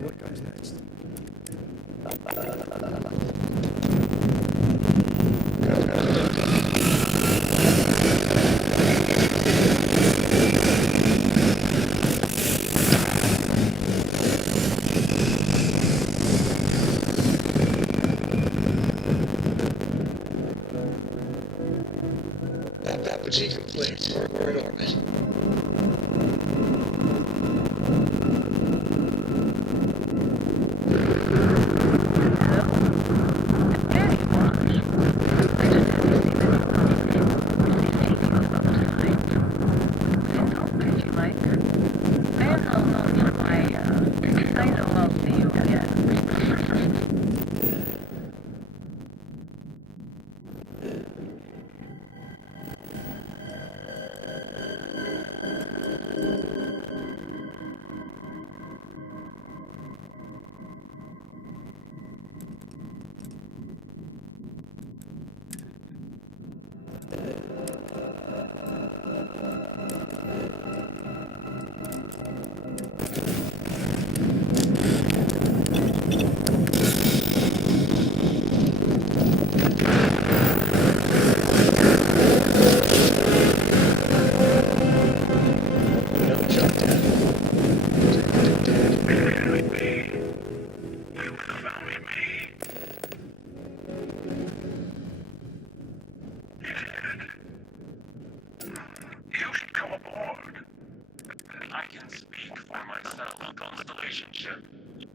What comes next? Apogee complete. We're in orbit.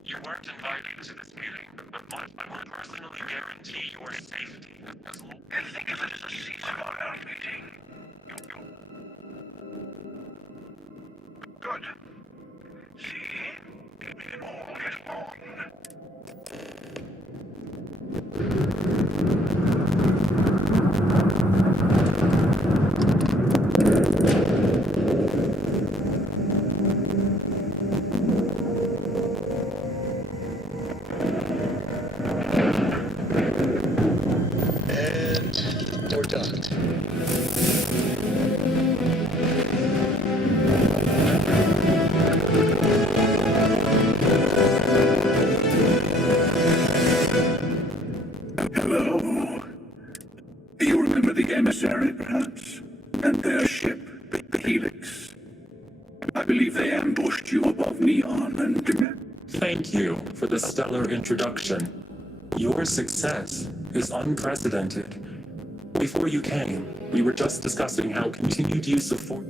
You weren't invited to this meeting, but I will personally guarantee your safety as long. And think of it as a ceasefire meeting. Good. See? We can all get along. We're done. Hello. You remember the emissary, perhaps? And their ship, the Helix. I believe they ambushed you above Neon and... Thank you for the stellar introduction. Your success is unprecedented. Before you came, we were just discussing how continued use of force.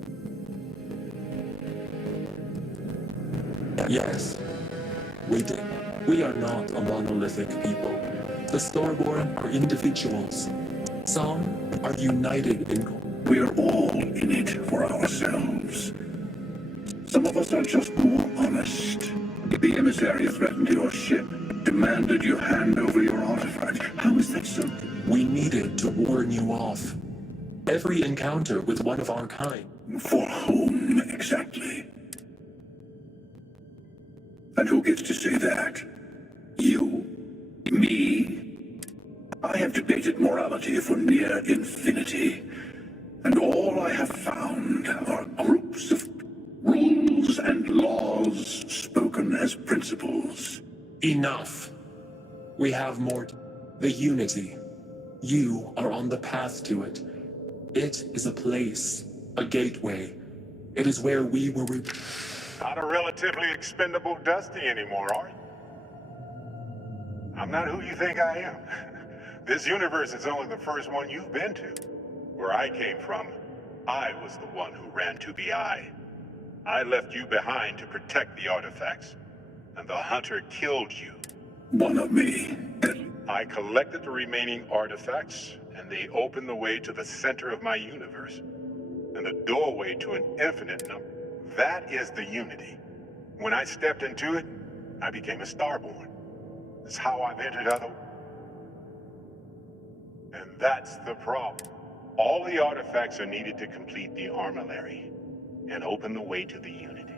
Yes, we did. We are not a monolithic people. The Starborn are individuals. Some are united in... We're all in it for ourselves. Some of us are just more honest. The emissary threatened your ship, demanded you hand over your artifact. How is that so? We needed to warn you off. Every encounter with one of our kind. For whom, exactly? And who gets to say that? You? Me? I have debated morality for near infinity, and all I have found are groups of rules and laws spoken as principles. Enough. We have more. The unity. You are on the path to it. It is a place, a gateway. It is where we were... Not a relatively expendable Dusty anymore, are you? I'm not who you think I am. This universe is only the first one you've been to. Where I came from, I was the one who ran to BI. I left you behind to protect the artifacts, and the Hunter killed you. One of me. I collected the remaining artifacts, and they opened the way to the center of my universe, and the doorway to an infinite number. That is the unity. When I stepped into it, I became a Starborn. That's how I've entered other... And that's the problem. All the artifacts are needed to complete the armillary and open the way to the unity.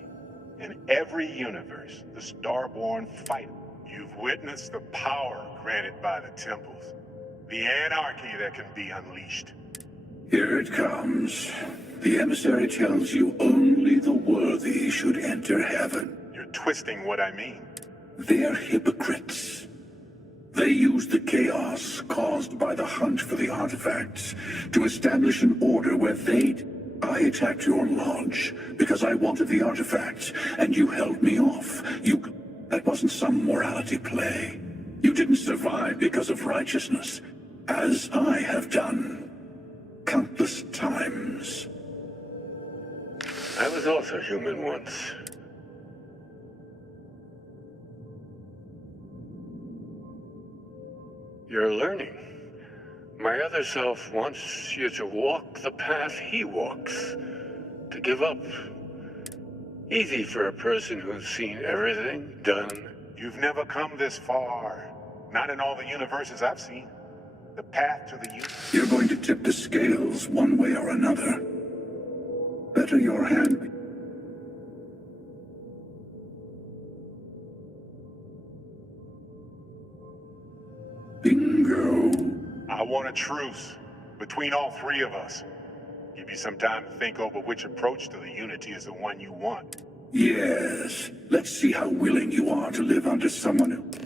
In every universe, the Starborn fight. You've witnessed the power granted by the temples, the anarchy that can be unleashed. Here it comes. The emissary tells you only the worthy should enter heaven. You're twisting what I mean. They're hypocrites. They use the chaos caused by the hunt for the artifacts to establish an order where I attacked your lodge because I wanted the artifacts, and you held me off. That wasn't some morality play. You didn't survive because of righteousness, as I have done countless times. I was also human once. You're learning. My other self wants you to walk the path he walks. To give up. Easy for a person who's seen everything done. You've never come this far. Not in all the universes I've seen. The path to the universe. You're going to tip the scales one way or another. Better your hand. Bingo. I want a truce between all three of us. Give you some time to think over which approach to the Unity is the one you want. Yes. Let's see how willing you are to live under someone else.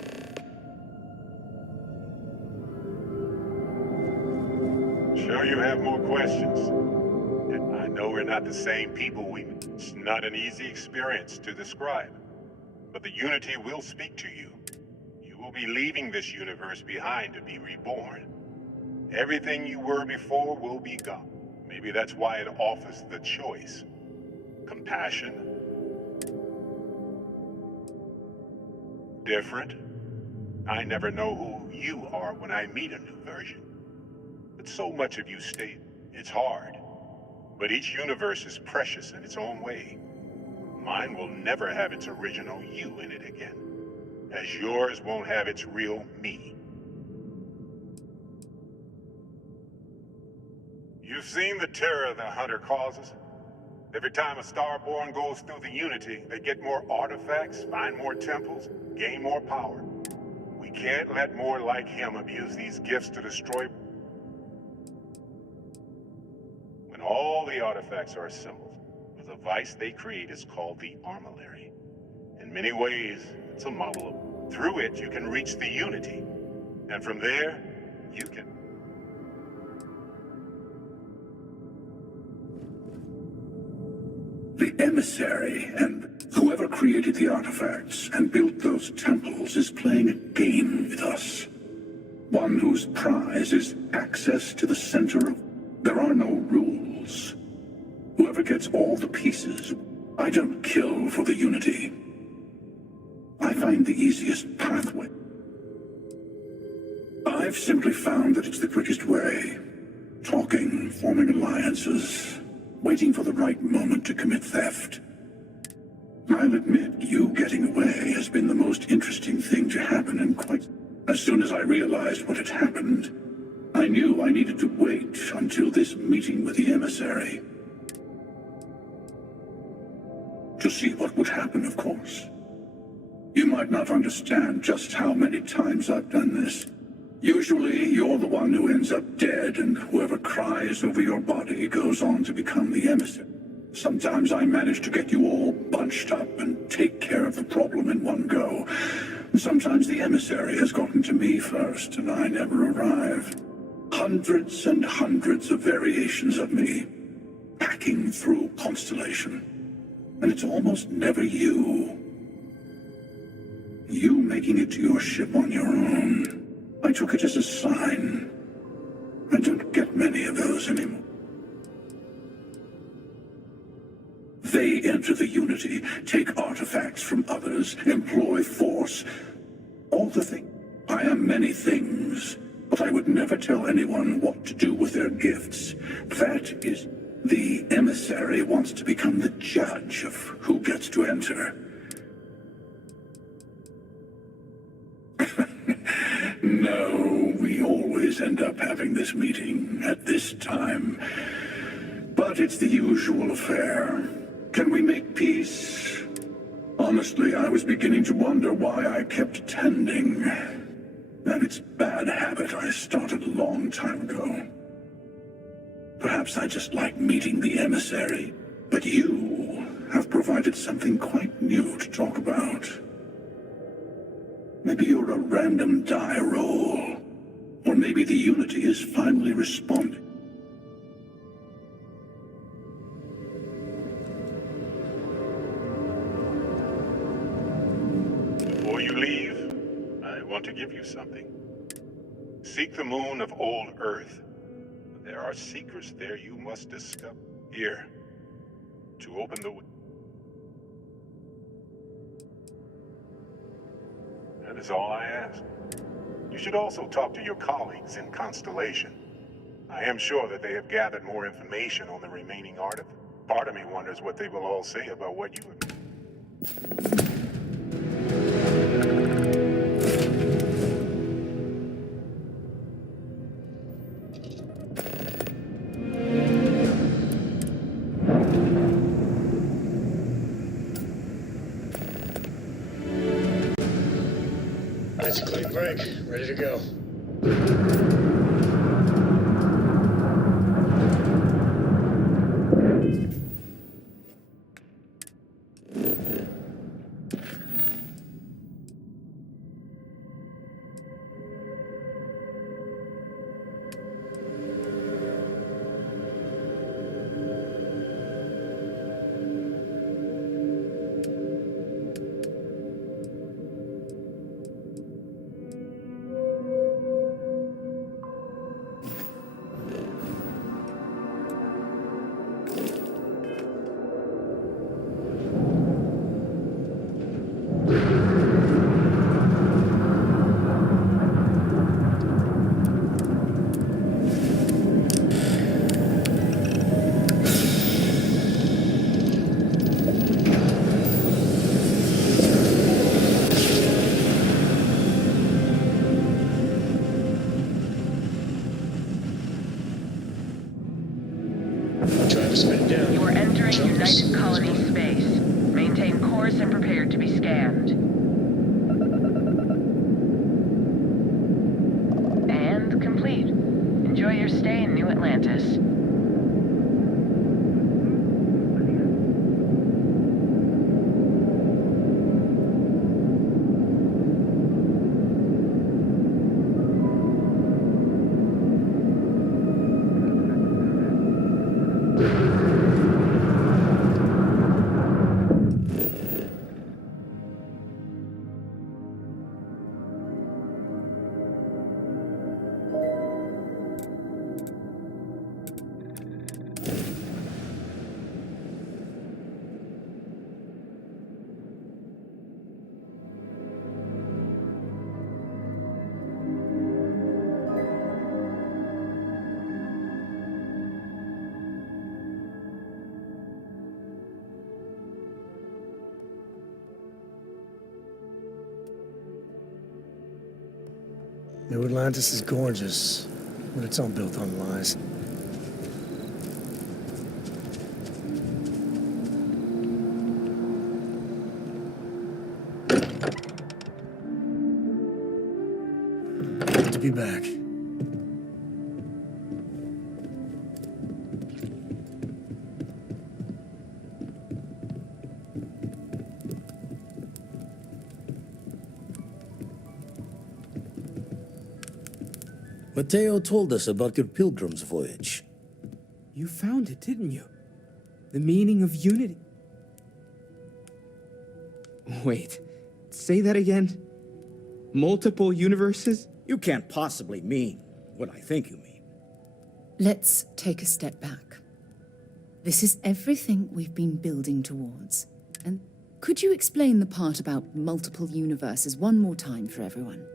Sure you have more questions. And I know we're not the same people. It's not an easy experience to describe. But the Unity will speak to you. You will be leaving this universe behind to be reborn. Everything you were before will be gone. Maybe that's why it offers the choice. Compassion. Different. I never know who you are when I meet a new version. But so much of you stay. It's hard. But each universe is precious in its own way. Mine will never have its original you in it again. As yours won't have its real me. You've seen the terror the Hunter causes. Every time a Starborn goes through the Unity, they get more artifacts, find more temples, gain more power. We can't let more like him abuse these gifts to destroy. When all the artifacts are assembled, the device they create is called the Armillary. In many ways, it's a model of... Through it, you can reach the Unity. And from there, you can... The emissary and whoever created the artifacts and built those temples is playing a game with us. One whose prize is access to the center of... There are no rules. Whoever gets all the pieces, I don't kill for the Unity. I find the easiest pathway. I've simply found that it's the quickest way. Talking, forming alliances, waiting for the right moment to commit theft. I'll admit, you getting away has been the most interesting thing to happen in quite... As soon as I realized what had happened, I knew I needed to wait until this meeting with the emissary. To see what would happen, of course. You might not understand just how many times I've done this. Usually, you're the one who ends up dead, and whoever cries over your body goes on to become the emissary. Sometimes I manage to get you all bunched up and take care of the problem in one go. Sometimes the emissary has gotten to me first, and I never arrive. Hundreds and hundreds of variations of me, hacking through Constellation. And it's almost never you. You making it to your ship on your own. I took it as a sign. I don't get many of those anymore. They enter the Unity, take artifacts from others, employ force. All the things. I am many things, but I would never tell anyone what to do with their gifts. That is... The emissary wants to become the judge of who gets to enter. No, we always end up having this meeting at this time. But it's the usual affair. Can we make peace? Honestly, I was beginning to wonder why I kept attending. And it's a bad habit I started a long time ago. Perhaps Perhaps I just like meeting the emissary. But you have provided something quite new to talk about. Maybe you're a random die roll. Or maybe the Unity is finally responding. Before you leave, I want to give you something. Seek the moon of old Earth. There are secrets there you must discover. Here, to open the way. That is all I ask. You should also talk to your colleagues in Constellation. I am sure that they have gathered more information on the remaining artifact. Part of me wonders what they will all say about what you have. That's a clean break. Ready to go. You are entering United Colony space. Maintain course and prepare to be scanned. And complete. Enjoy your stay in New Atlantis. New Atlantis is gorgeous, but it's all built on lies. Good to be back. Mateo told us about your pilgrim's voyage. You found it, didn't you? The meaning of unity. Wait, say that again? Multiple universes? You can't possibly mean what I think you mean. Let's take a step back. This is everything we've been building towards. And could you explain the part about multiple universes one more time for everyone?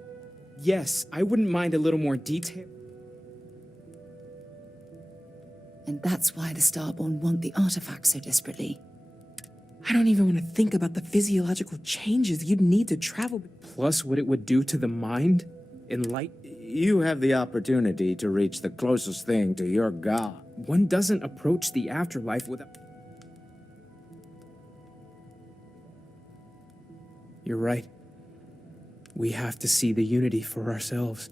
Yes, I wouldn't mind a little more detail. And that's why the Starborn want the artifact so desperately. I don't even want to think about the physiological changes you'd need to travel. Plus what it would do to the mind? You have the opportunity to reach the closest thing to your god. One doesn't approach the afterlife without... You're right. We have to see the unity for ourselves.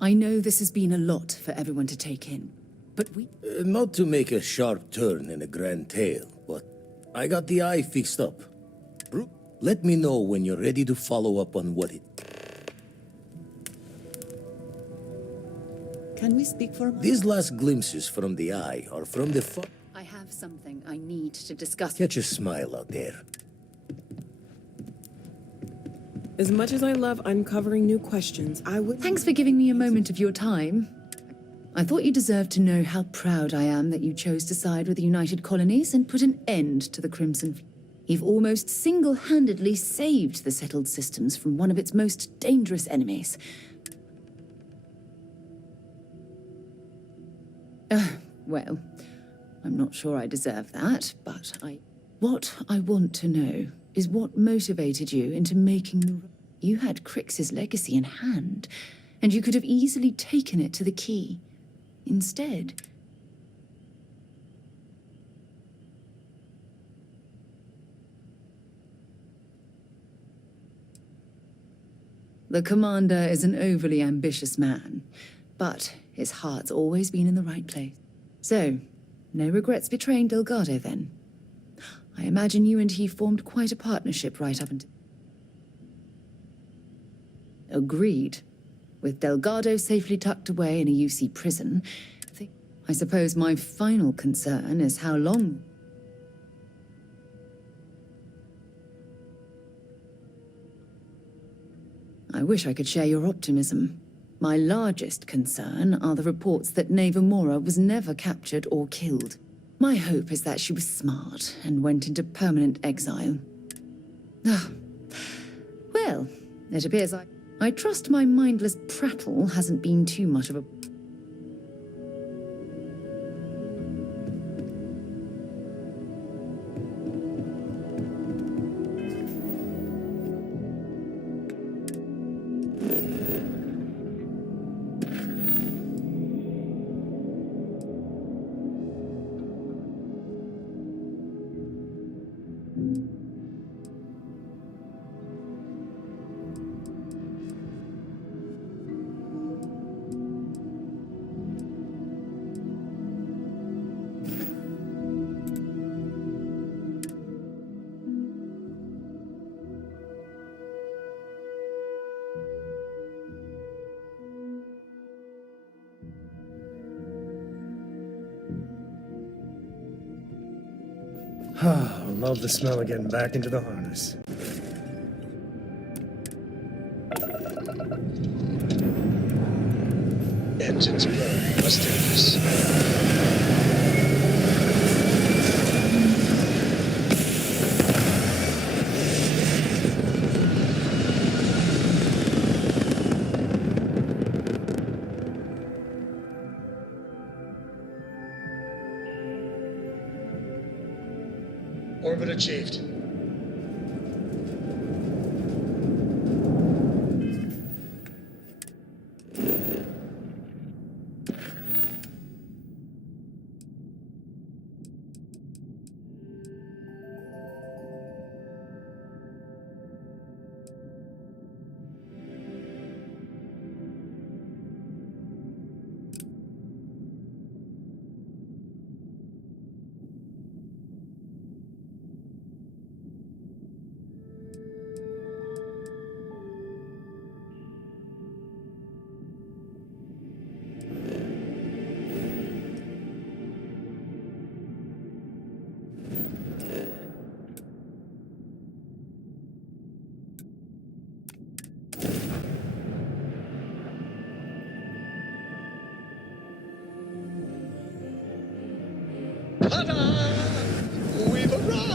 I know this has been a lot for everyone to take in, but we... Not to make a sharp turn in a grand tale, but I got the eye fixed up. Let me know when you're ready to follow up on what it... Can we speak for a moment? These last glimpses from the eye are from the I have something I need to discuss. Catch a smile out there. As much as I love uncovering new questions, I would... Thanks for giving me a moment of your time. I thought you deserved to know how proud I am that you chose to side with the United Colonies and put an end to the Crimson Fleet. You've almost single-handedly saved the settled systems from one of its most dangerous enemies. Well, I'm not sure I deserve that, but What I want to know is what motivated you into making the... You had Crix's legacy in hand, and you could have easily taken it to the key. Instead... The Commander is an overly ambitious man, but his heart's always been in the right place. So, no regrets betraying Delgado, then? I imagine you and he formed quite a partnership right up until... Agreed. With Delgado safely tucked away in a UC prison, I suppose my final concern is how long... I wish I could share your optimism. My largest concern are the reports that Neva Mora was never captured or killed. My hope is that she was smart and went into permanent exile. Well, it appears I trust my mindless prattle hasn't been too much of a... Love the smell of getting back into the harness. Engines burning. Let's do this. Orbit achieved. Ta-da! We've arrived!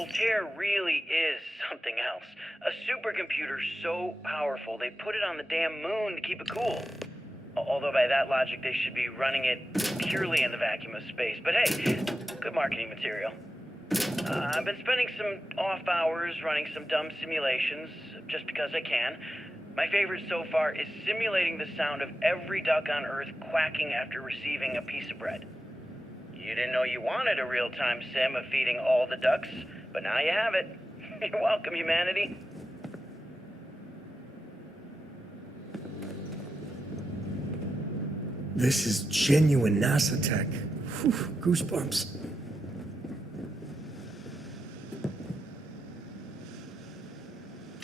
Voltaire really is something else. A supercomputer so powerful they put it on the damn moon to keep it cool. Although by that logic they should be running it purely in the vacuum of space. But hey, good marketing material. I've been spending some off hours running some dumb simulations, just because I can. My favorite so far is simulating the sound of every duck on Earth quacking after receiving a piece of bread. You didn't know you wanted a real-time sim of feeding all the ducks, but now you have it. You're welcome, humanity. This is genuine NASA tech. Whew, goosebumps.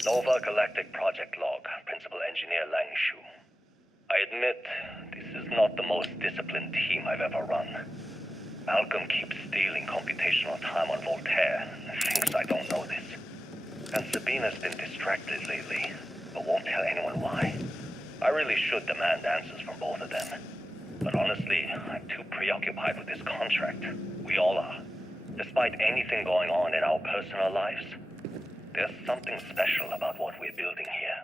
Nova Galactic Project Log, Principal Engineer Lang Shu. I admit, this is not the most disciplined team I've ever run. Malcolm keeps stealing computational time on Voltaire and thinks I don't know this. And Sabina's been distracted lately, but won't tell anyone why. I really should demand answers from both of them. But honestly, I'm too preoccupied with this contract. We all are. Despite anything going on in our personal lives, there's something special about what we're building here.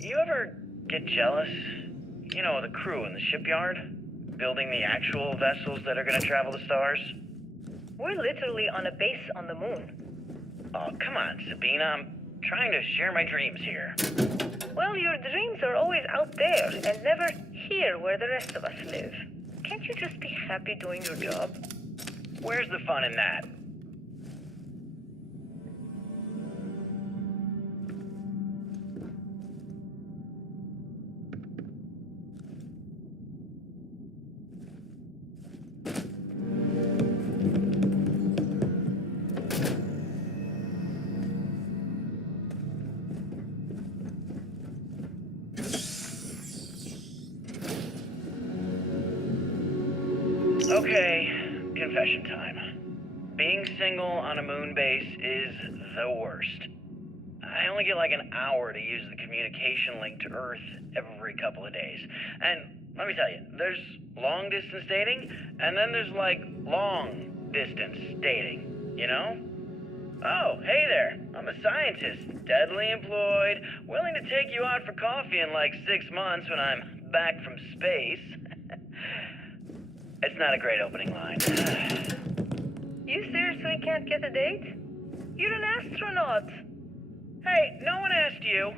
You ever get jealous? You know, the crew in the shipyard? Building the actual vessels that are gonna travel the stars? We're literally on a base on the moon. Oh, come on, Sabina. I'm trying to share my dreams here. Well, your dreams are always out there and never here where the rest of us live. Can't you just be happy doing your job? Where's the fun in that? Okay, confession time. Being single on a moon base is the worst. I only get like an hour to use the communication link to Earth every couple of days. And let me tell you, there's long distance dating, and then there's like long distance dating, you know? Oh, hey there, I'm a scientist, deadly employed, willing to take you out for coffee in like 6 months when I'm back from space. It's not a great opening line. You seriously can't get a date? You're an astronaut. Hey, no one asked you.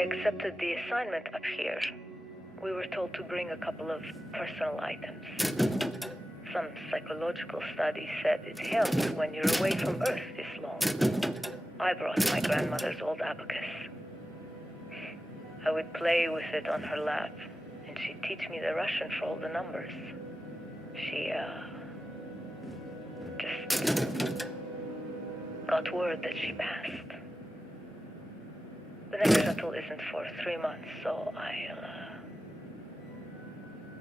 accepted the assignment up here, we were told to bring a couple of personal items. Some psychological study said it helps when you're away from Earth this long. I brought my grandmother's old abacus. I would play with it on her lap, and she'd teach me the Russian for all the numbers. She, just got word that she passed. The next shuttle isn't for 3 months, so I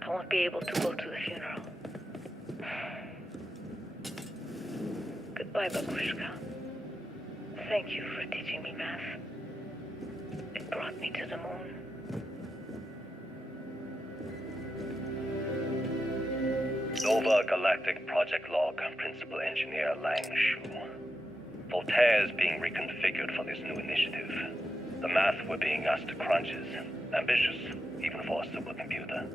won't be able to go to the funeral. Goodbye, Babushka. Thank you for teaching me math. It brought me to the moon. Nova Galactic Project Log, Principal Engineer Lang Shu. Voltaire is being reconfigured for this new initiative. The math we're being asked to crunch is ambitious, even for a supercomputer.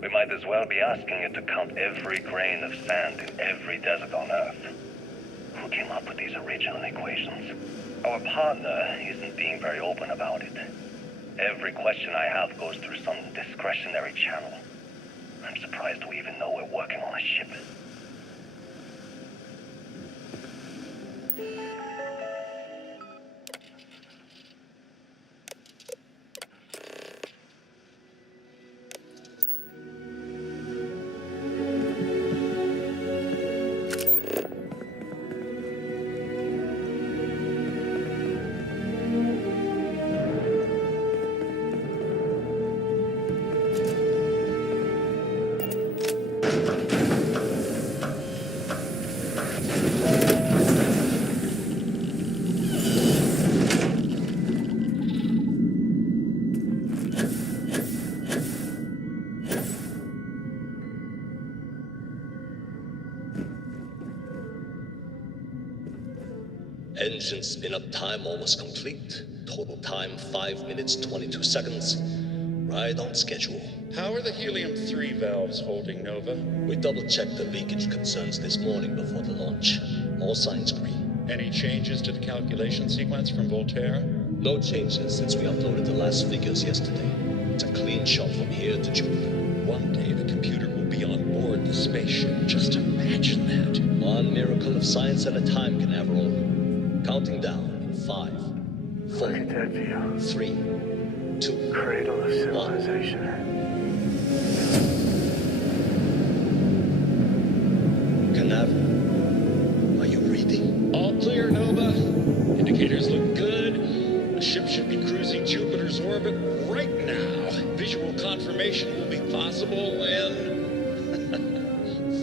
We might as well be asking it to count every grain of sand in every desert on Earth. Who came up with these original equations? Our partner isn't being very open about it. Every question I have goes through some discretionary channel. I'm surprised we even know we're working on a ship. Engine spin-up time almost complete. Total time 5 minutes 22 seconds. Right on schedule. How are the helium-3 valves holding, Nova? We double-checked the leakage concerns this morning before the launch. All signs green. Any changes to the calculation sequence from Voltaire? No changes since we uploaded the last figures yesterday. It's a clean shot from here to Jupiter. One day the computer will be on board the spaceship. Just imagine that. One miracle of science at a time, Canaveral. Counting down in 5, 4, 3, 2, Cradle of civilization. 1. Canaveral, are you reading? All clear, Nova. Indicators look good. The ship should be cruising Jupiter's orbit right now. Visual confirmation will be possible in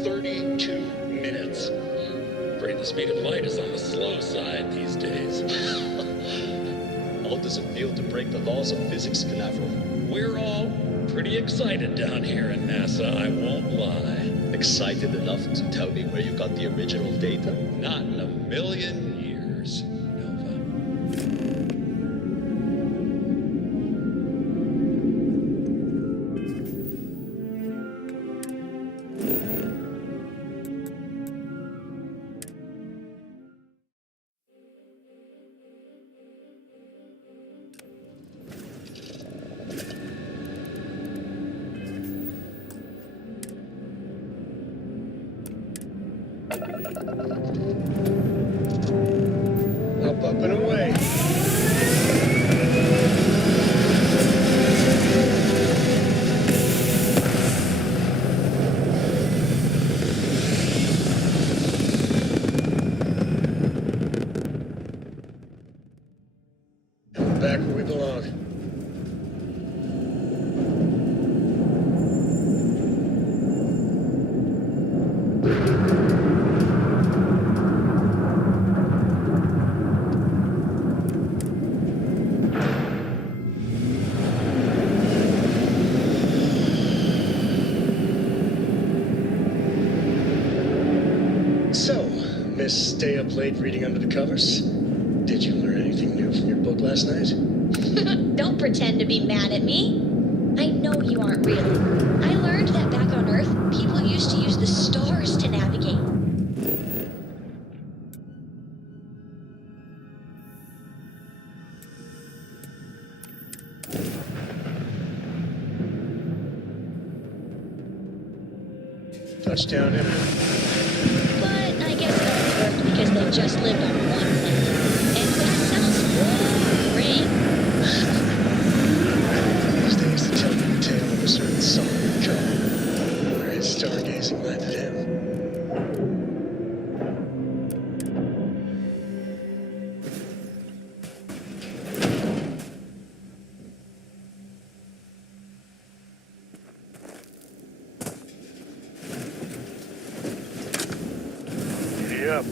32 minutes. Afraid the speed of light is on the slow side these days. How does it feel to break the laws of physics, Canaveral? We're all pretty excited down here in NASA, I won't lie. Excited enough to tell me where you got the original data? Not in a million years, Nova. Up and away. Back where we belong. So, Miss Stay Up Late reading under the covers? Did you learn anything new from your book last night? Don't pretend to be mad at me. I know you aren't real. I learned that back on Earth, people used to use the stars to navigate. Touchdown imminent. But I guess it only worked because they just lived on one planet. And that sounds boring. These days to tell you the tale of a certain solitary couple where his stargazing landed him. Giddy up.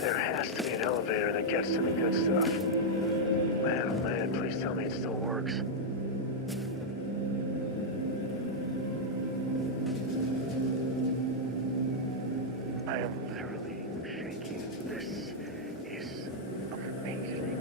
There has to be an elevator that gets to the good stuff. Man, oh man, please tell me it still works. I am literally shaking. This is amazing.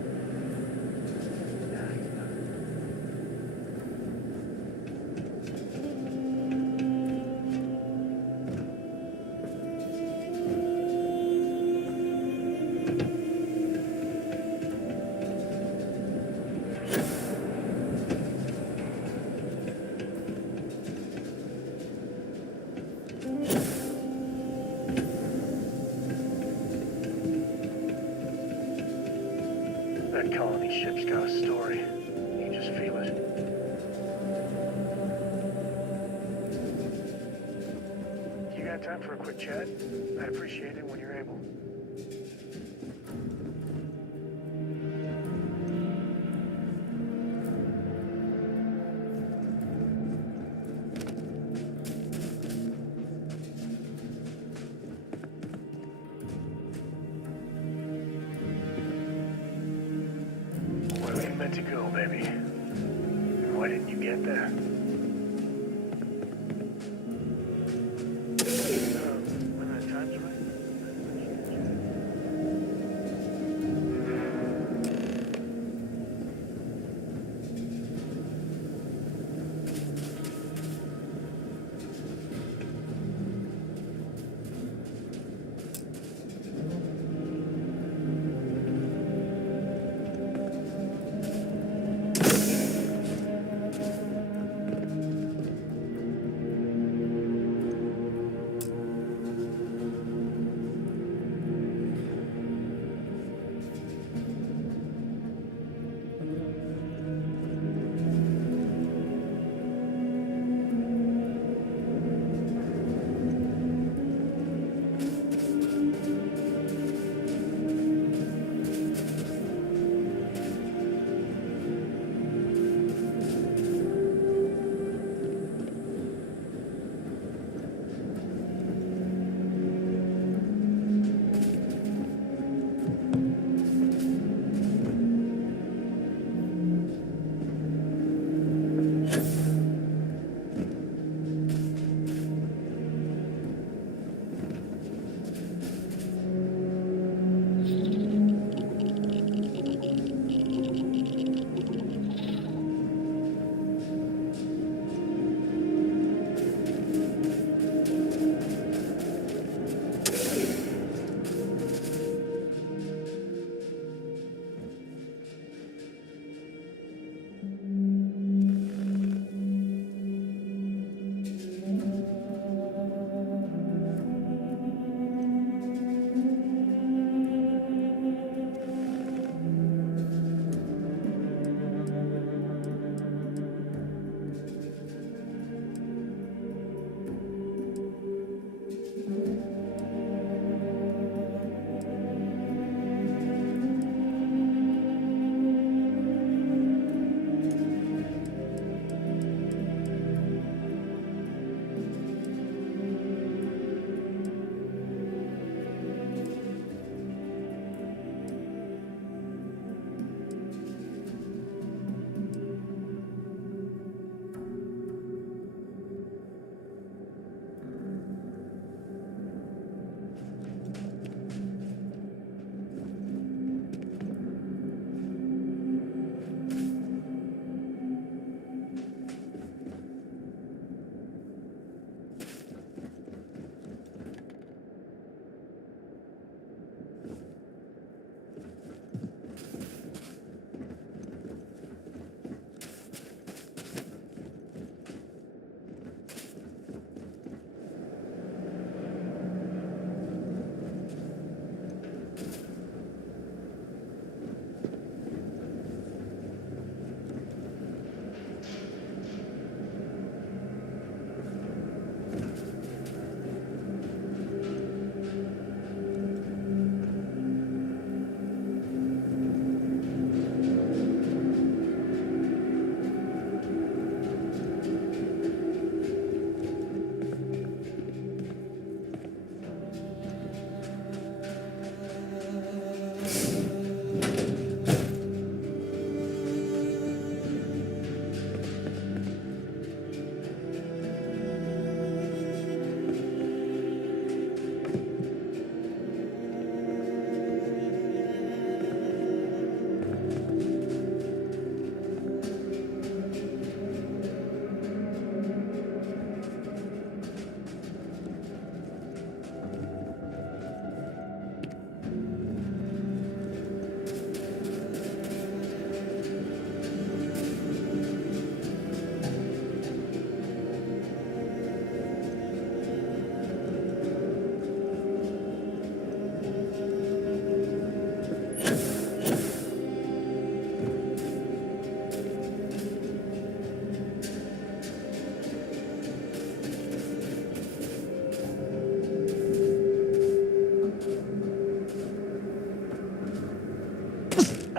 That colony ship's got a story. You just feel it. You got time for a quick chat? I'd appreciate it when you're able. Where were you meant to go, baby? And why didn't you get there? When the time's right.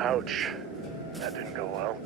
Ouch. That didn't go well.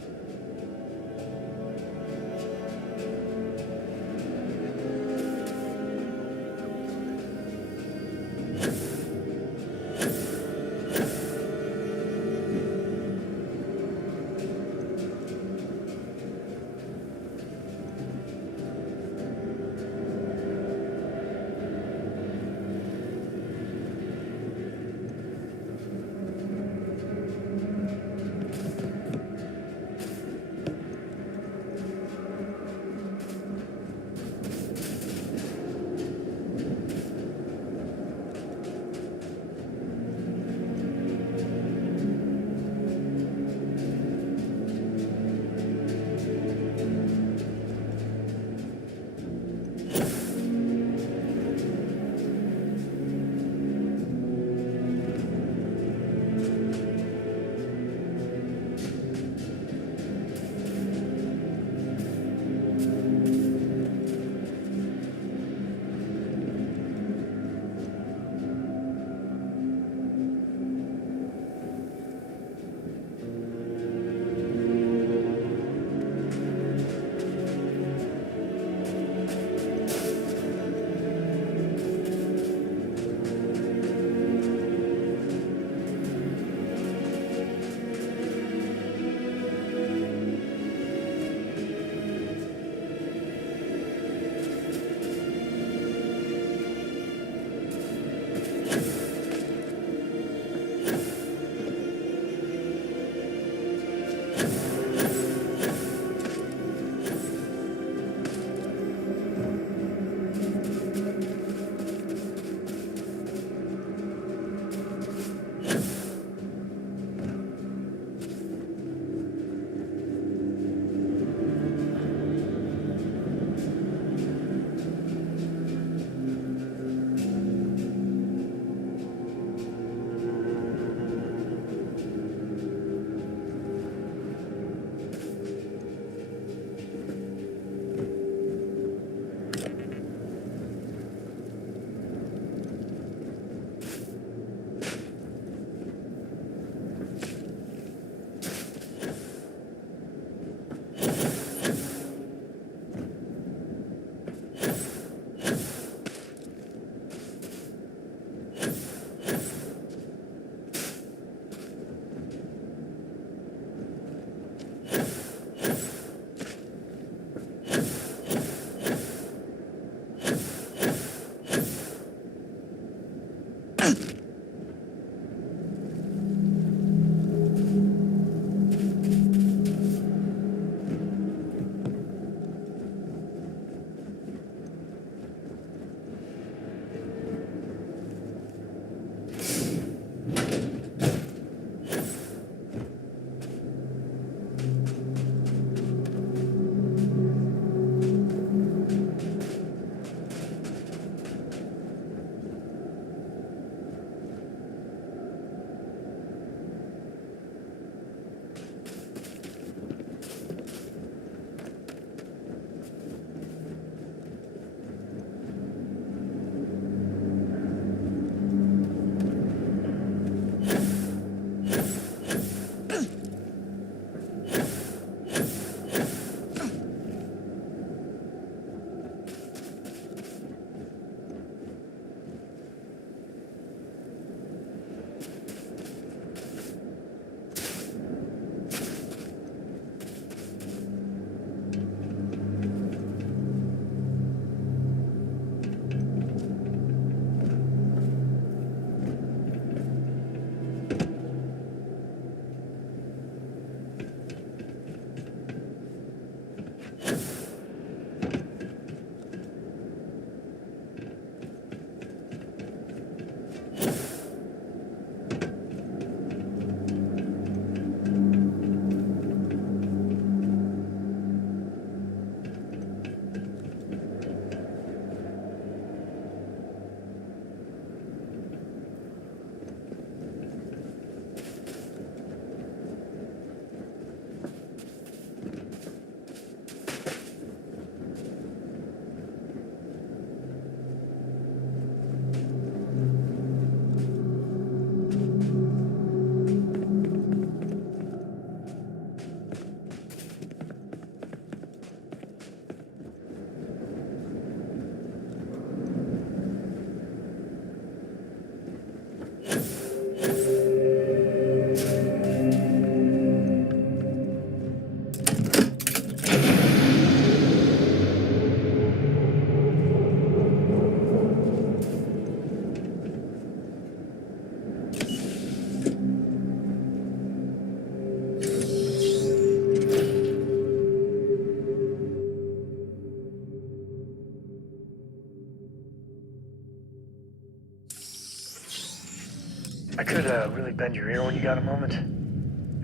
really bend your ear when you got a moment?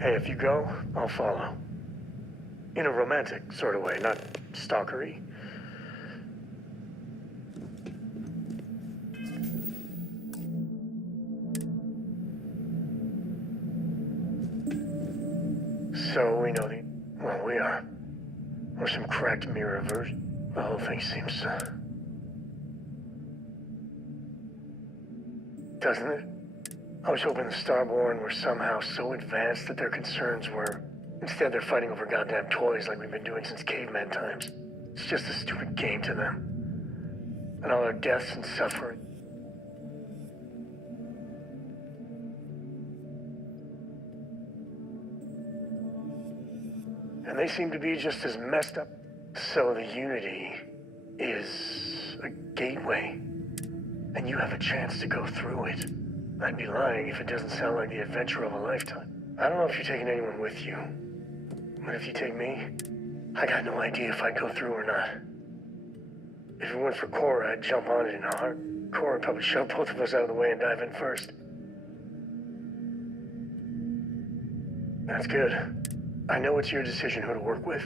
Hey, if you go, I'll follow. In a romantic sort of way, not stalkery. So we know well, we are. Or some cracked mirror version. The whole thing seems, doesn't it? I was hoping the Starborn were somehow so advanced that their concerns were... Instead, they're fighting over goddamn toys like we've been doing since caveman times. It's just a stupid game to them. And all our deaths and suffering. And they seem to be just as messed up. So the Unity is a gateway. And you have a chance to go through it. I'd be lying if it doesn't sound like the adventure of a lifetime. I don't know if you're taking anyone with you. But if you take me, I got no idea if I'd go through or not. If it weren't for Cora, I'd jump on it in a heart. Cora would probably shove both of us out of the way and dive in first. That's good. I know it's your decision who to work with.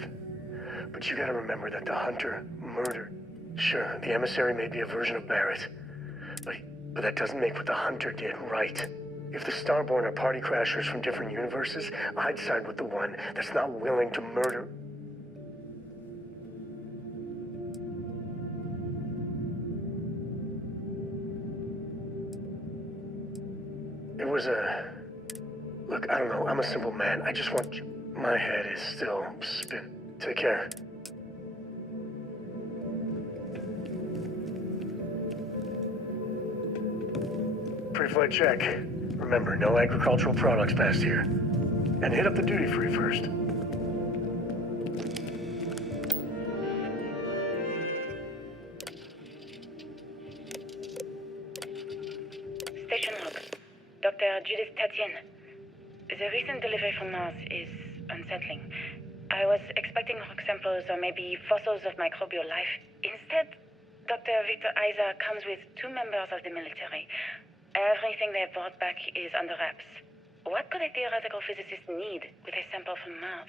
But you gotta remember that the Hunter murdered. Sure, the emissary may be a version of Barrett. But that doesn't make what the Hunter did right. If the Starborn are party crashers from different universes, I'd side with the one that's not willing to murder. It was a... Look, I don't know, I'm a simple man. I just want you... My head is still spinning. Take care. Pre-flight check. Remember, no agricultural products past here. And hit up the duty-free first. Station log. Dr. Judith Tatienne. The recent delivery from Mars is unsettling. I was expecting rock samples or maybe fossils of microbial life. Instead, Dr. Victor Isa comes with 2 members of the military. Everything they've brought back is under wraps. What could a theoretical physicist need with a sample from Mars?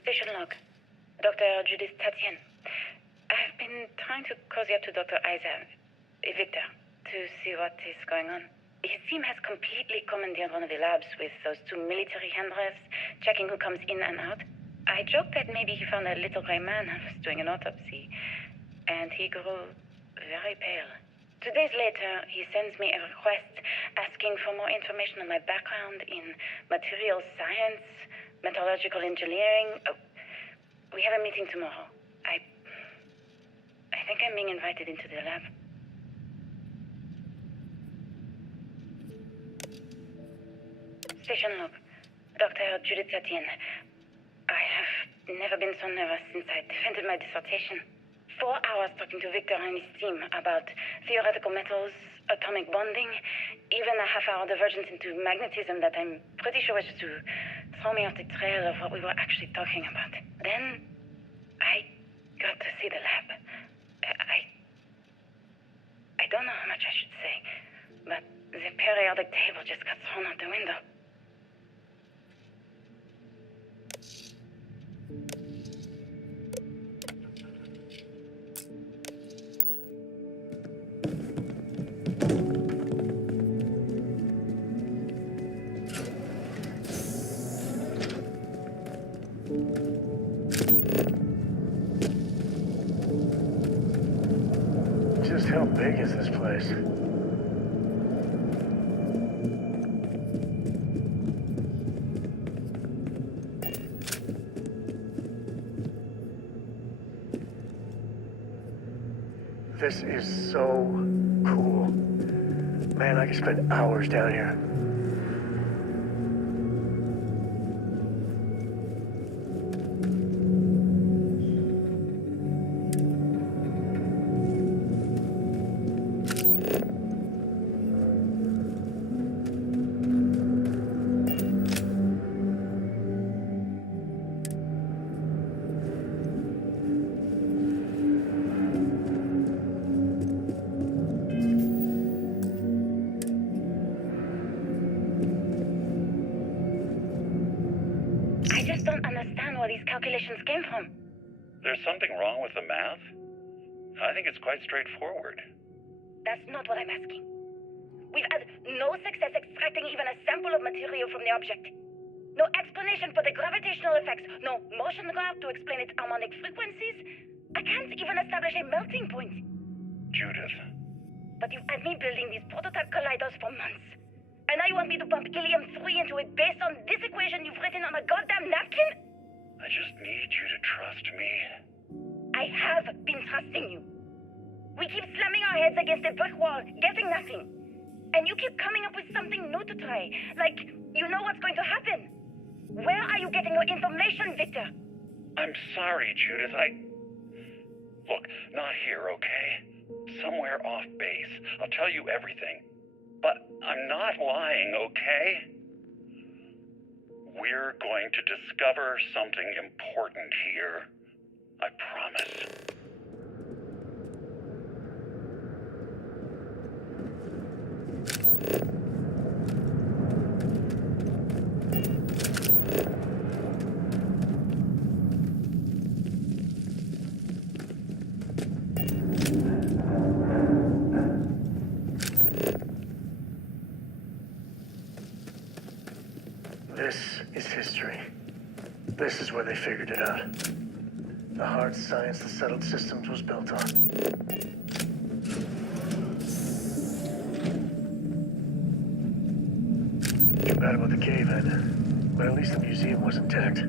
Station log. Dr. Judith Tatienne. I've been trying to cozy up to Dr. Isa, Victor, to see what is going on. His team has completely commandeered one of the labs with those 2 military handrails, checking who comes in and out. I joked that maybe he found a little gray man I was doing an autopsy, and he grew very pale. 2 days later, he sends me a request asking for more information on my background in materials science, metallurgical engineering. We have a meeting tomorrow. I think I'm being invited into the lab. Station log. Dr. Judith Tatienne. I have never been so nervous since I defended my dissertation. 4 hours talking to Victor and his team about theoretical metals, atomic bonding, even a half-hour divergence into magnetism that I'm pretty sure was to throw me off the trail of what we were actually talking about. Then I got to see the lab. I don't know how much I should say, but the periodic table just got thrown out the window. Just how big is this place? This is so cool. Man, I could spend hours down here. calculations came from. There's something wrong with the math? I think it's quite straightforward. That's not what I'm asking. We've had no success extracting even a sample of material from the object. No explanation for the gravitational effects, no motion graph to explain its harmonic frequencies. I can't even establish a melting point. Judith. But you've had me building these prototype colliders for months. And now you want me to pump helium-3 into it based on this equation you've written on a goddamn napkin? I just need you to trust me. I have been trusting you. We keep slamming our heads against a brick wall, getting nothing. And you keep coming up with something new to try. Like, you know what's going to happen. Where are you getting your information, Victor? I'm sorry, Judith. Look, not here, okay? Somewhere off base. I'll tell you everything. But I'm not lying, okay? We're going to discover something important here. I promise. This is history. This is where they figured it out. The hard science the settled systems was built on. Too bad about the cave-in, but at least the museum was intact.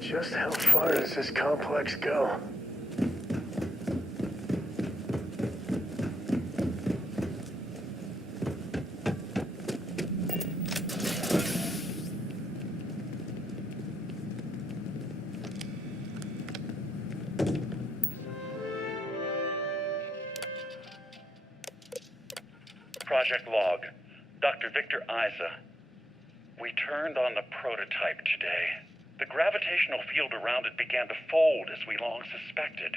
Just how far does this complex go? Project Log. Dr. Victor Isa. We turned on the prototype today. The gravitational field around it began to fold as we long suspected.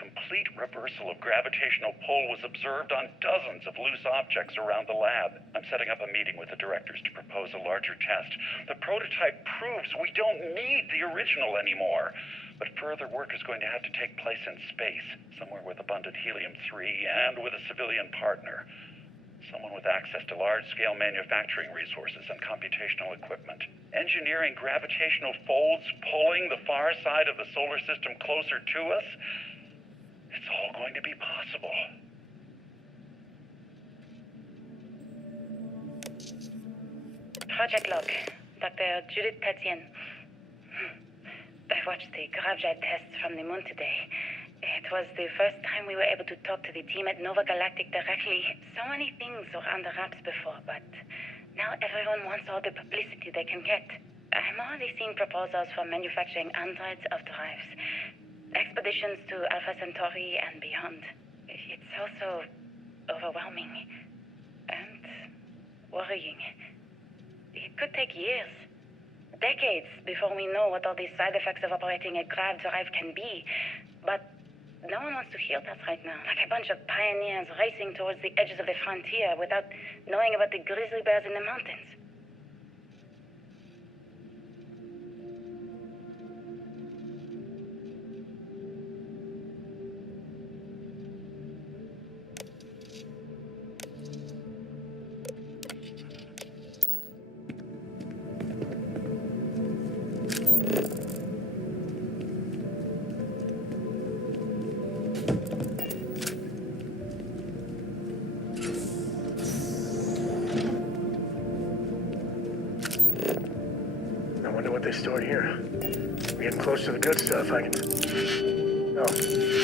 Complete reversal of gravitational pull was observed on dozens of loose objects around the lab. I'm setting up a meeting with the directors to propose a larger test. The prototype proves we don't need the original anymore. But further work is going to have to take place in space, somewhere with abundant helium-3 and with a civilian partner. Someone with access to large-scale manufacturing resources and computational equipment. Engineering gravitational folds pulling the far side of the solar system closer to us. It's all going to be possible. Project Log. Dr. Judith Tatian. I watched the gravjet tests from the moon today. It was the first time we were able to talk to the team at Nova Galactic directly. So many things were under wraps before, but now everyone wants all the publicity they can get. I'm already seeing proposals for manufacturing androids of drives, expeditions to Alpha Centauri and beyond. It's also overwhelming and worrying. It could take years, decades, before we know what all the side effects of operating a grav drive can be. But no one wants to hear that right now. Like a bunch of pioneers racing towards the edges of the frontier without knowing about the grizzly bears in the mountains. What they stored here. We're getting close to the good stuff. I can... Oh.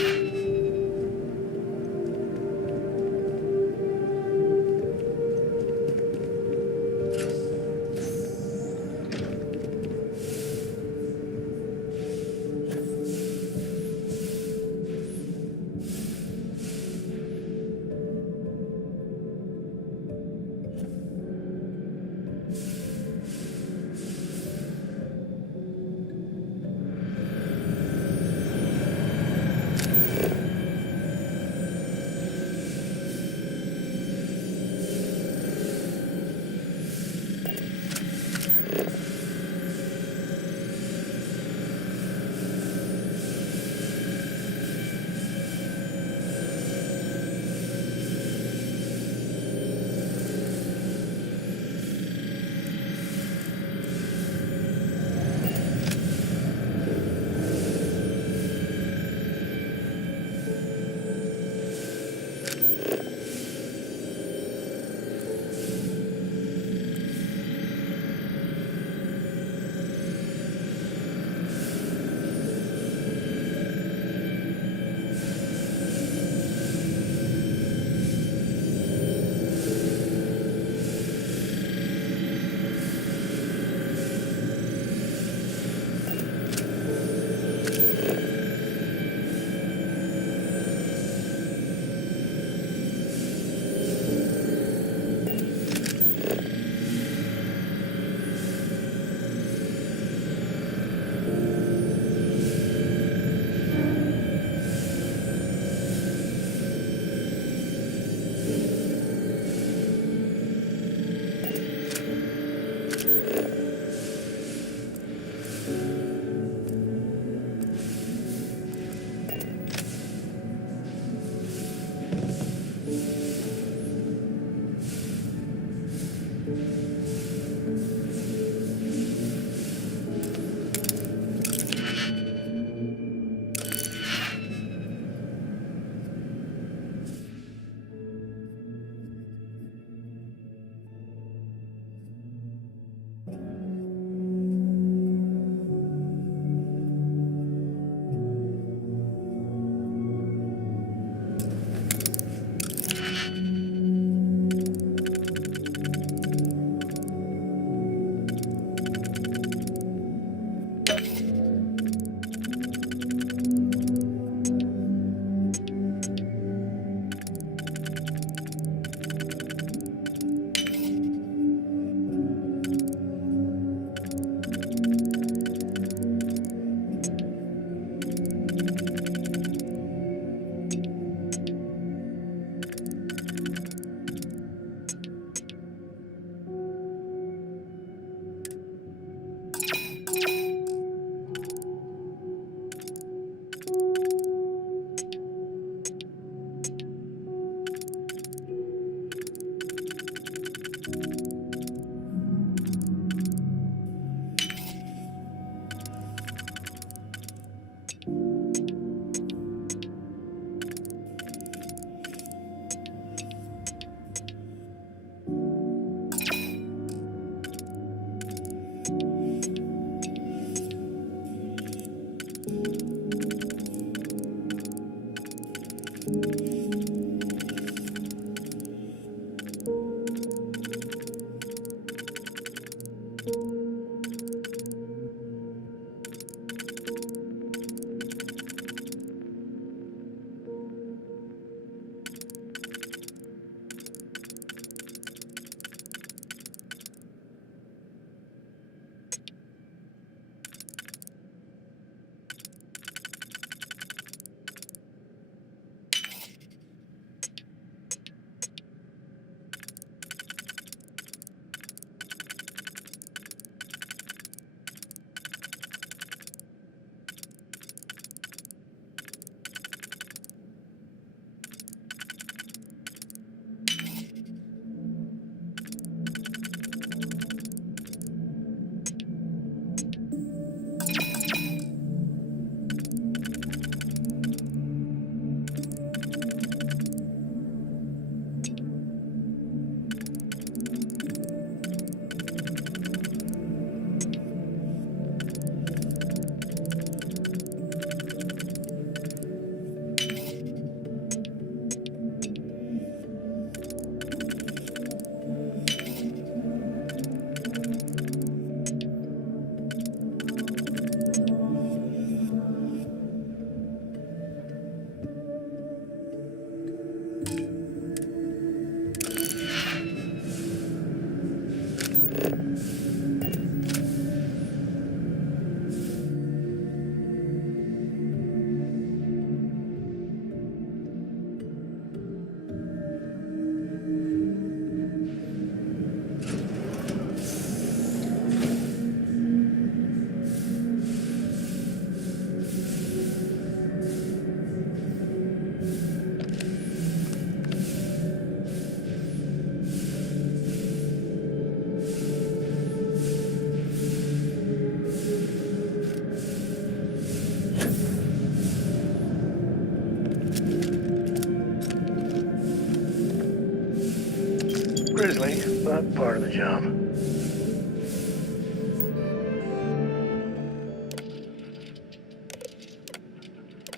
but part of the job.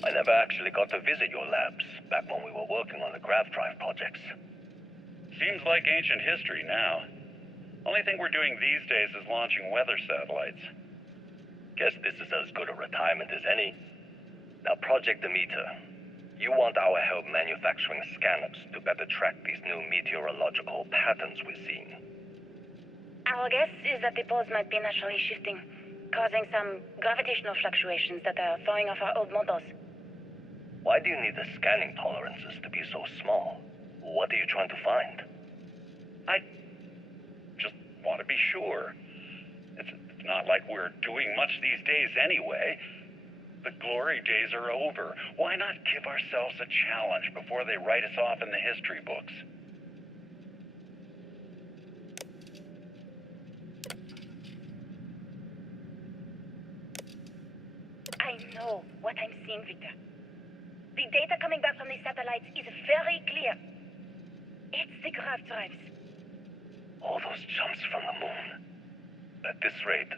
I never actually got to visit your labs back when we were working on the grav drive projects. Seems like ancient history now. Only thing we're doing these days is launching weather satellites. Guess this is as good a retirement as any. Now, Project Demeter, you want our help manufacturing scanners to better track these new meteorological patterns we're seeing. Our guess is that the poles might be naturally shifting, causing some gravitational fluctuations that are throwing off our old models. Why do you need the scanning tolerances to be so small? What are you trying to find? I just want to be sure. It's not like we're doing much these days anyway. The glory days are over. Why not give ourselves a challenge before they write us off in the history books? I know what I'm seeing, Victor. The data coming back from the satellites is very clear. It's the grav drives. All those jumps from the moon. At this rate,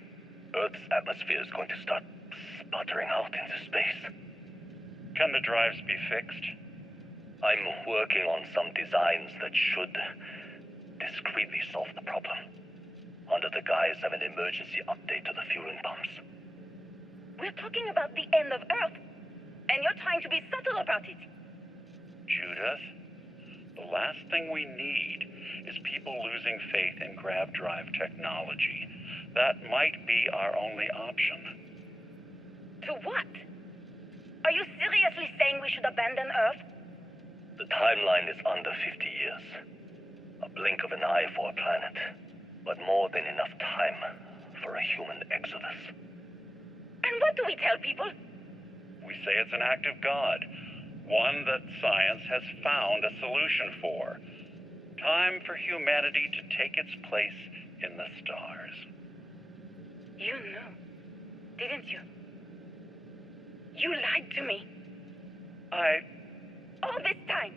Earth's atmosphere is going to start sputtering out into space. Can the drives be fixed? I'm working on some designs that should discreetly solve the problem, under the guise of an emergency update to the fueling pumps. We're talking about the end of Earth, and you're trying to be subtle about it. Judith, the last thing we need is people losing faith in grav drive technology. That might be our only option. To what? Are you seriously saying we should abandon Earth? The timeline is under 50 years. A blink of an eye for a planet, but more than enough time for a human exodus. And what do we tell people? We say it's an act of God, one that science has found a solution for. Time for humanity to take its place in the stars. You knew, didn't you? You lied to me. All this time,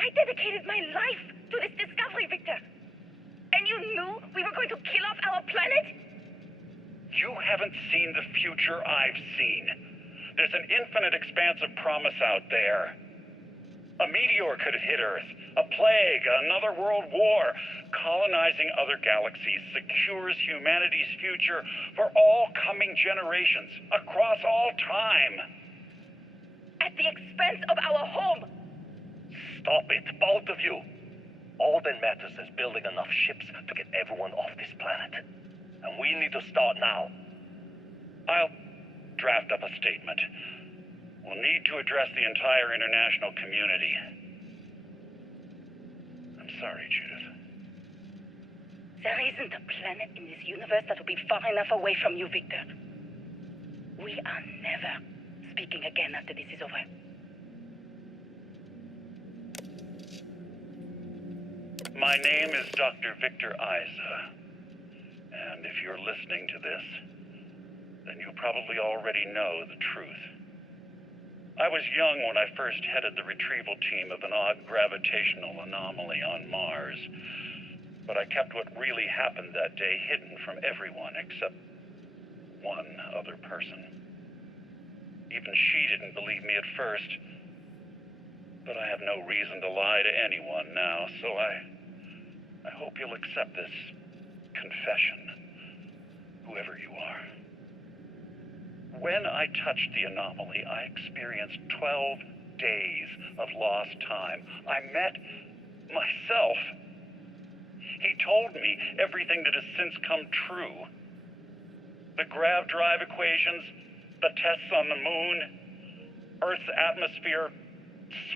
I dedicated my life to this discovery, Victor. And you knew we were going to kill off our planet? You haven't seen the future I've seen. There's an infinite expanse of promise out there. A meteor could hit Earth, a plague, another world war. Colonizing other galaxies secures humanity's future for all coming generations, across all time. At the expense of our home. Stop it, both of you. All that matters is building enough ships to get everyone off this planet. And we need to start now. I'll draft up a statement. We'll need to address the entire international community. I'm sorry, Judith. There isn't a planet in this universe that will be far enough away from you, Victor. We are never speaking again after this is over. My name is Dr. Victor Isa. And if you're listening to this, then you probably already know the truth. I was young when I first headed the retrieval team of an odd gravitational anomaly on Mars. But I kept what really happened that day hidden from everyone except one other person. Even she didn't believe me at first. But I have no reason to lie to anyone now, so I hope you'll accept this confession, whoever you are. When I touched the anomaly, I experienced 12 days of lost time. I met myself. He told me everything that has since come true. The grav drive equations, the tests on the moon, Earth's atmosphere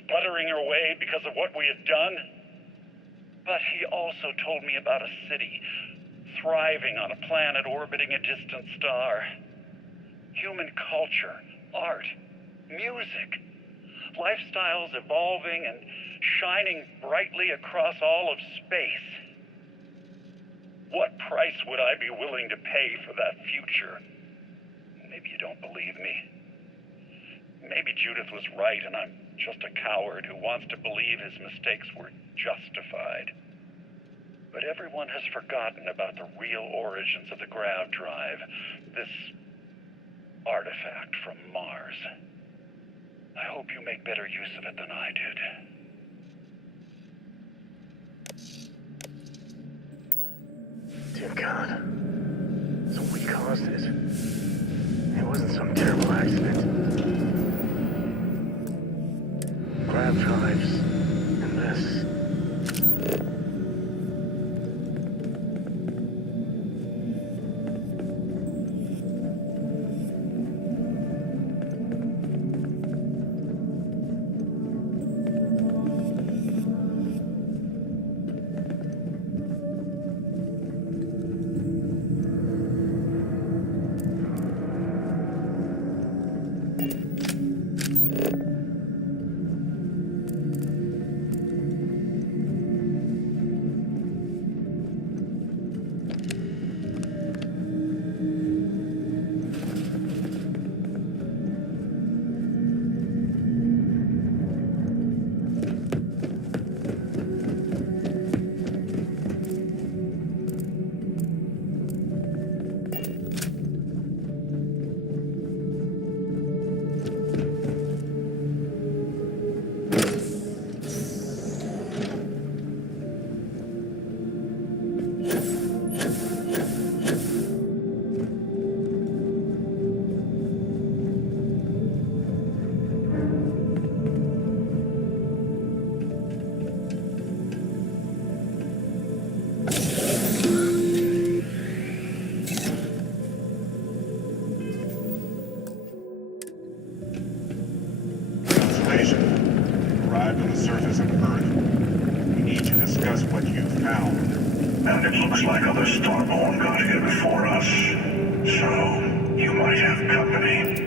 sputtering away because of what we had done. But he also told me about a city thriving on a planet orbiting a distant star. Human culture, art, music, lifestyles evolving and shining brightly across all of space. What price would I be willing to pay for that future? Maybe you don't believe me. Maybe Judith was right and I'm just a coward who wants to believe his mistakes were justified. But everyone has forgotten about the real origins of the grav drive, this artifact from Mars. I hope you make better use of it than I did. Dear God. So we caused it. It wasn't some terrible accident. Grav drives. And this. Arrived on the surface of Earth. We need to discuss what you found. And it looks like other Starborn got here before us. So, you might have company.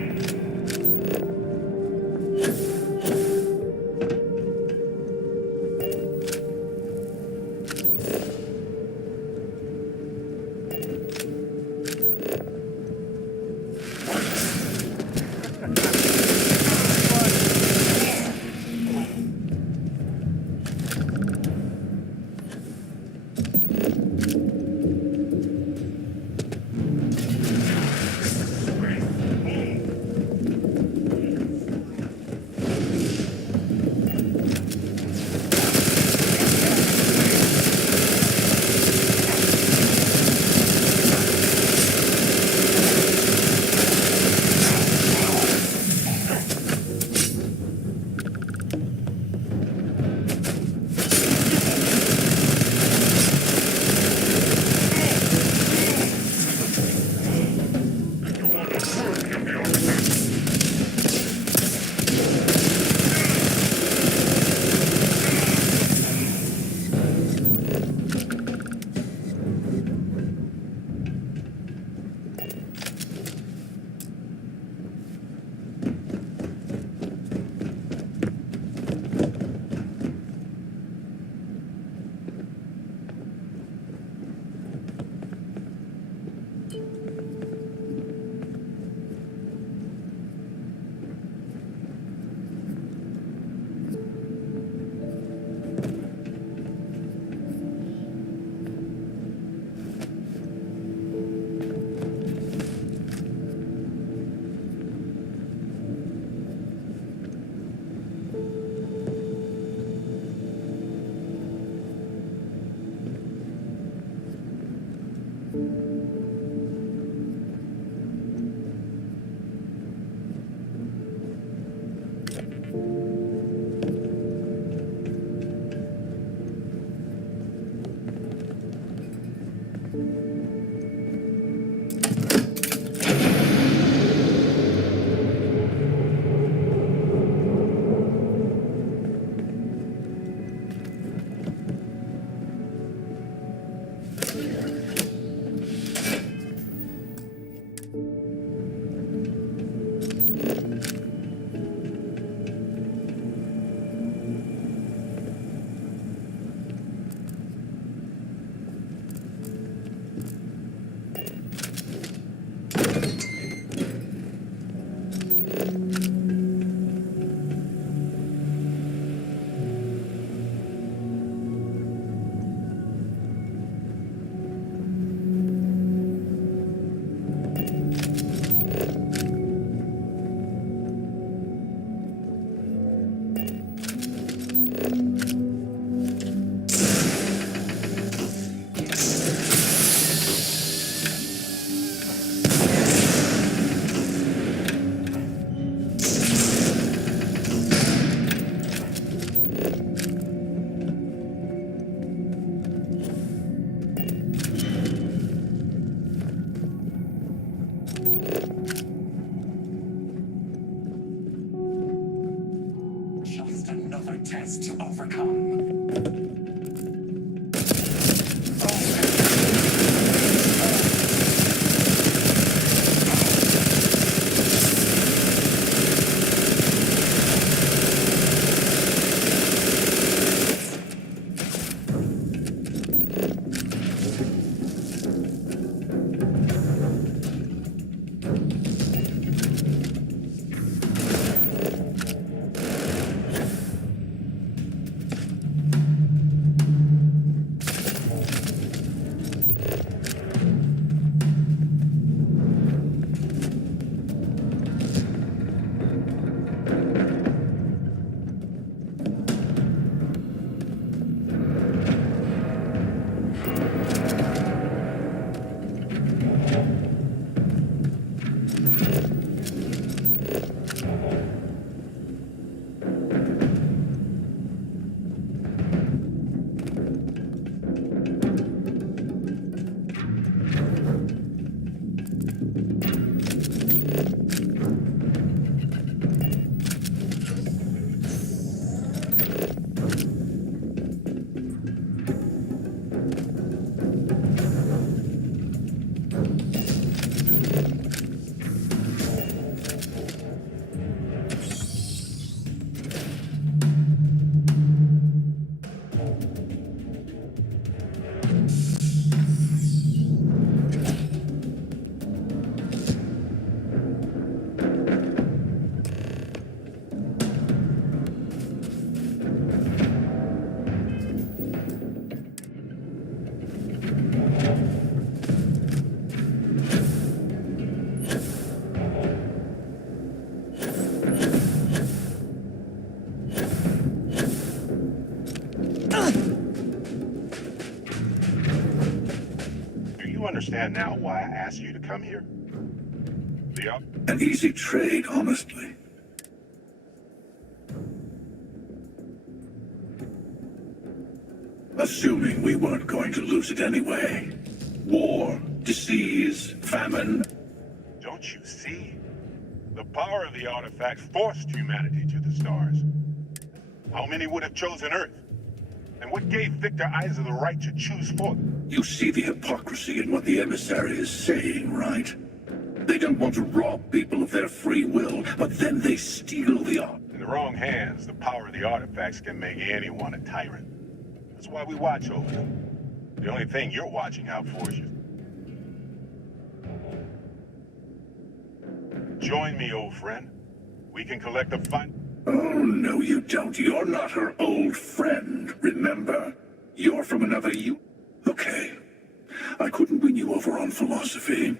overcome. Do you understand now why I asked you to come here? An easy trade, honestly. Assuming we weren't going to lose it anyway. War, disease, famine. Don't you see? The power of the artifacts forced humanity to the stars. How many would have chosen Earth? And what gave Victor Isa the right to choose for them? You see the hypocrisy in what the emissary is saying, right? They don't want to rob people of their free will, but then they steal the art. In the wrong hands, the power of the artifacts can make anyone a tyrant. That's why we watch over them. The only thing you're watching out for is you. Join me, old friend. We can collect the fund. Oh, no you don't. You're not her old friend, remember? You're from another Okay. I couldn't win you over on philosophy.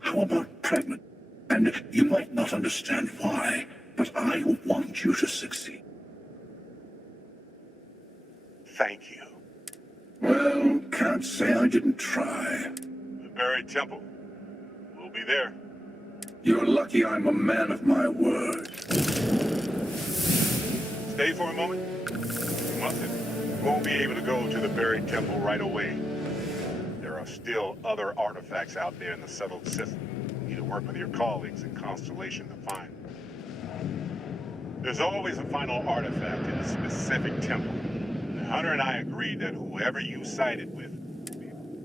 How about pregnant? And you might not understand why, but I want you to succeed. Thank you. Well, can't say I didn't try. The buried temple. We'll be there. You're lucky I'm a man of my word. Stay for a moment. You mustn't. You won't be able to go to the buried temple right away. There are still other artifacts out there in the settled system. You need to work with your colleagues in Constellation to find. There's always a final artifact in a specific temple. Hunter and I agreed that whoever you sided with,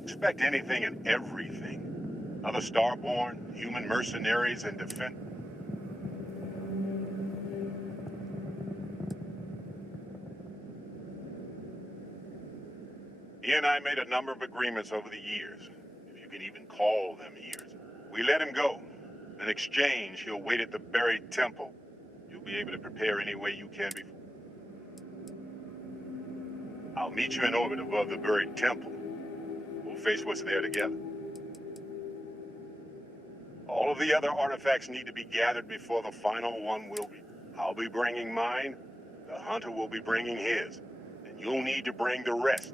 expect anything and everything. Other Starborn, human mercenaries, and defense. He and I made a number of agreements over the years, if you can even call them years. We let him go. In exchange, he'll wait at the buried temple. You'll be able to prepare any way you can before. I'll meet you in orbit above the buried temple. We'll face what's there together. All of the other artifacts need to be gathered before the final one will be. I'll be bringing mine, the Hunter will be bringing his, and you'll need to bring the rest.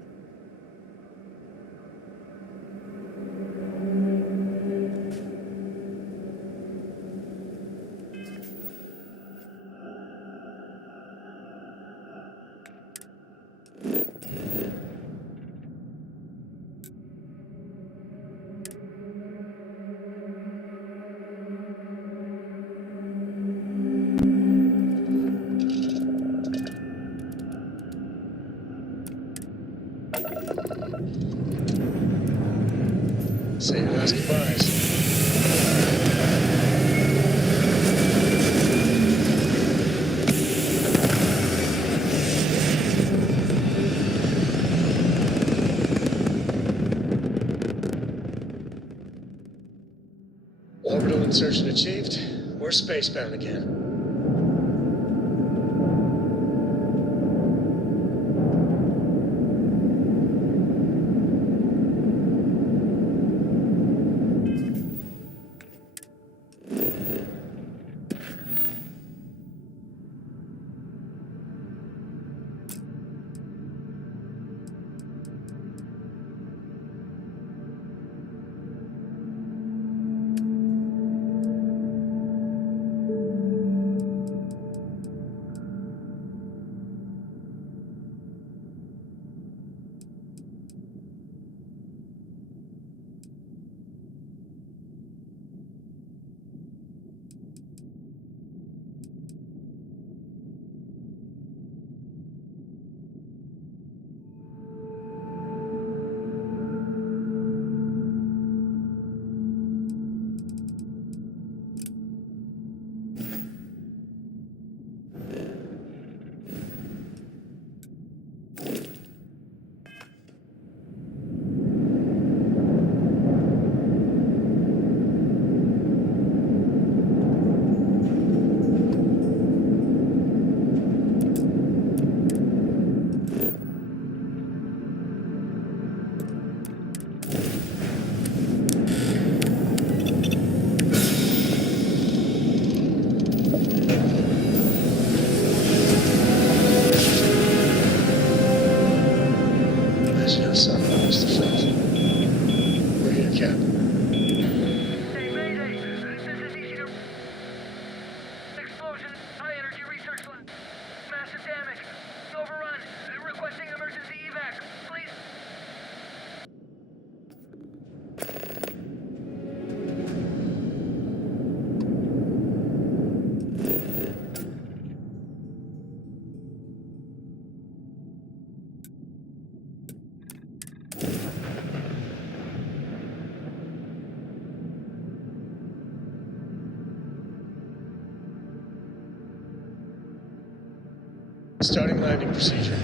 last goodbyes. Orbital insertion achieved. We're spacebound again. Starting landing procedure.